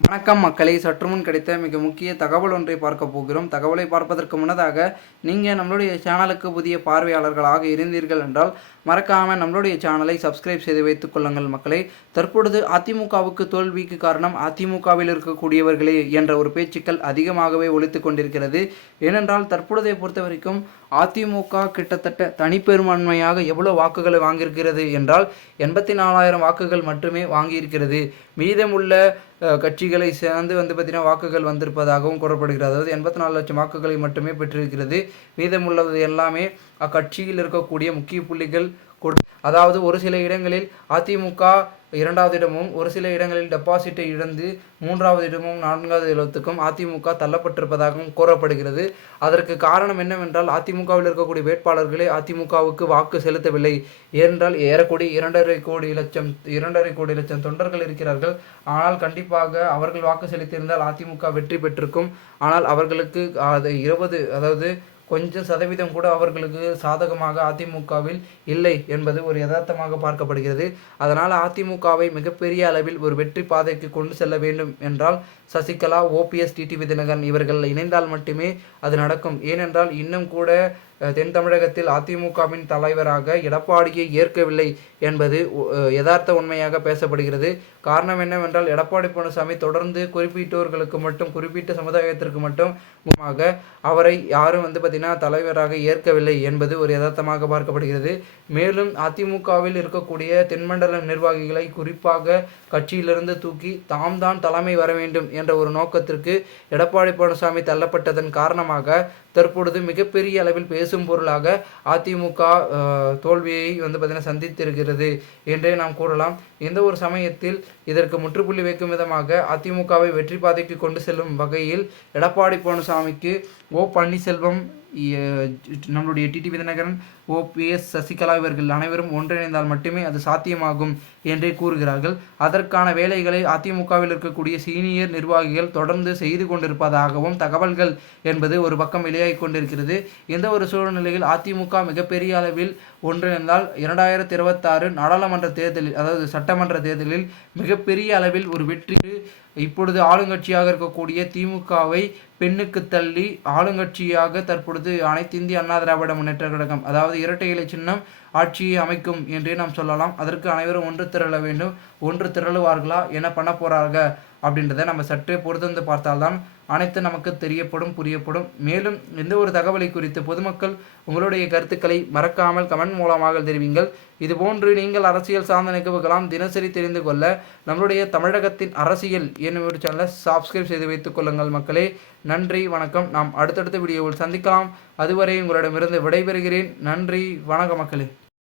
வணக்கம் மக்களை, சற்றுமுன் கிடைத்த மிக முக்கிய தகவல் ஒன்றை பார்க்க போகிறோம். தகவலை பார்ப்பதற்கு முன்னதாக நீங்கள் நம்மளுடைய சேனலுக்கு புதிய பார்வையாளர்களாக இருந்தீர்கள் என்றால் மறக்காமல் நம்மளுடைய சேனலை சப்ஸ்கிரைப் செய்து வைத்துக் கொள்ளுங்கள் மக்களை. தற்பொழுது அதிமுகவுக்கு தோல்விக்கு காரணம் அதிமுகவில் இருக்கக்கூடியவர்களே என்ற ஒரு பேச்சுக்கள் அதிகமாகவே ஒலித்து கொண்டிருக்கிறது. ஏனென்றால் தற்பொழுதை பொறுத்த வரைக்கும் அதிமுக கிட்டத்தட்ட தனிப்பெரும்பான்மையாக எவ்வளோ வாக்குகளை வாங்கியிருக்கிறது என்றால் 84,000 வாக்குகள் மட்டுமே வாங்கியிருக்கிறது. மீதமுள்ள கட்சிகளை சேர்ந்து பார்த்திங்கன்னா வாக்குகள் வந்திருப்பதாகவும் கூறப்படுகிறது. அதாவது 84 லட்சம் வாக்குகளை மட்டுமே பெற்றிருக்கிறது. மீதமுள்ளது எல்லாமே அக்கட்சியில் இருக்கக்கூடிய முக்கிய புள்ளிகள் அதாவது ஒரு சில இடங்களில் அதிமுக 2வது இடமும், ஒரு சில இடங்களில் டெபாசிட்டை இழந்து 3வது இடமும் 4வது இடத்துக்கும் அதிமுக தள்ளப்பட்டிருப்பதாகவும் கூறப்படுகிறது. அதற்கு காரணம் என்னவென்றால் அதிமுகவில் இருக்கக்கூடிய வேட்பாளர்களே அதிமுகவுக்கு வாக்கு செலுத்தவில்லை. ஏனென்றால் ஏறக்கூடிய 2.5 கோடி லட்சம் தொண்டர்கள் இருக்கிறார்கள். ஆனால் கண்டிப்பாக அவர்கள் வாக்கு செலுத்தியிருந்தால் அதிமுக வெற்றி பெற்றிருக்கும். ஆனால் அவர்களுக்கு அது 20 அதாவது கொஞ்சம் சதவீதம் கூட அவர்களுக்கு சாதகமாக அதிமுகவில் இல்லை என்பது ஒரு யதார்த்தமாக பார்க்கப்படுகிறது. அதனால் அதிமுகவை மிகப்பெரிய அளவில் ஒரு வெற்றி பாதைக்கு கொண்டு செல்ல வேண்டும் என்றால் சசிகலா, ஓபிஎஸ், டிடிவி தினகரன் இவர்கள் இணைந்தால் மட்டுமே அது நடக்கும். ஏனென்றால் இன்னும் கூட தென் தமிழகத்தில் அதிமுகவின் தலைவராக எடப்பாடியை ஏற்கவில்லை என்பது யதார்த்த உண்மையாக பேசப்படுகிறது. காரணம் என்னவென்றால் எடப்பாடி பழனிசாமி தொடர்ந்து குறிப்பிட்டவர்களுக்கு மட்டும், குறிப்பிட்ட சமுதாயத்திற்கு மட்டும் அவரை யாரும் பார்த்திங்கன்னா தலைவராக ஏற்கவில்லை என்பது ஒரு யதார்த்தமாக பார்க்கப்படுகிறது. மேலும் அதிமுகவில் இருக்கக்கூடிய தென்மண்டல நிர்வாகிகளை குறிப்பாக கட்சியிலிருந்து தூக்கி தாம் தான் தலைமை வர வேண்டும் என்ற ஒரு நோக்கத்திற்கு எடப்பாடி பழனிசாமி தள்ளப்பட்டதன் காரணமாக தற்பொழுது மிகப்பெரிய அளவில் பேசும் பொருளாக அதிமுக தோல்வியை பார்த்திங்கன்னா சந்தித்திருக்கிறது என்றே நாம் கூறலாம். எந்த ஒரு சமயத்தில் இதற்கு முற்றுப்புள்ளி வைக்கும் விதமாக அதிமுகவை வெற்றி பாதைக்கு கொண்டு செல்லும் வகையில் எடப்பாடி பழனிசாமிக்கு ஓ பன்னீர்செல்வம், நம்மளுடைய டிடிவி தினகரன், ஓபிஎஸ், சசிகலா இவர்கள் அனைவரும் ஒன்றிணைந்தால் மட்டுமே அது சாத்தியமாகும் என்றே கூறுகிறார்கள். அதற்கான வேலைகளை அதிமுகவில் இருக்கக்கூடிய சீனியர் நிர்வாகிகள் தொடர்ந்து செய்து கொண்டிருப்பதாகவும் தகவல்கள் என்பது ஒரு பக்கம் வெளியாகி கொண்டிருக்கிறது. எந்த ஒரு சூழ்நிலையில் அதிமுக மிகப்பெரிய அளவில் ஒன்றிணைந்தால் 2026 நாடாளுமன்ற தேர்தலில், அதாவது சட்டமன்ற தேர்தலில் மிகப்பெரிய அளவில் ஒரு வெற்றி இப்பொழுது ஆளுங்கட்சியாக இருக்கக்கூடிய திமுகவை பெண்ணுக்கு தள்ளி ஆளுங்கட்சியாக தற்பொழுது அனைத்து இந்திய அண்ணா திராவிட முன்னேற்ற கழகம், அதாவது இரட்டை இலை சின்னம் ஆட்சியை அமைக்கும் என்றே நாம் சொல்லலாம். அதற்கு அனைவரும் ஒன்று திரள வேண்டும். ஒன்று திரளுவார்களா, என்ன பண்ண போகிறார்கள் அப்படின்றத நம்ம சற்றே பொறுத்திருந்து பார்த்தால்தான் அனைத்து நமக்கு தெரியப்படும், புரியப்படும். மேலும் எந்த ஒரு தகவலை குறித்து பொதுமக்கள் உங்களுடைய கருத்துக்களை மறக்காமல் கமெண்ட் மூலமாக தெரிவிங்கள். இதுபோன்று நீங்கள் அரசியல் சார்ந்த நிகழ்வுகளாம் தினசரி தெரிந்து கொள்ள நம்மளுடைய தமிழகத்தின் அரசியல் என்னும் சேனலை சப்ஸ்கிரைப் செய்து வைத்துக் கொள்ளுங்கள் மக்களே. நன்றி, வணக்கம். நாம் அடுத்தடுத்த வீடியோவில் சந்திக்கலாம். அதுவரை உங்களிடமிருந்து விடைபெறுகிறேன். நன்றி, வணக்கம் மக்களே.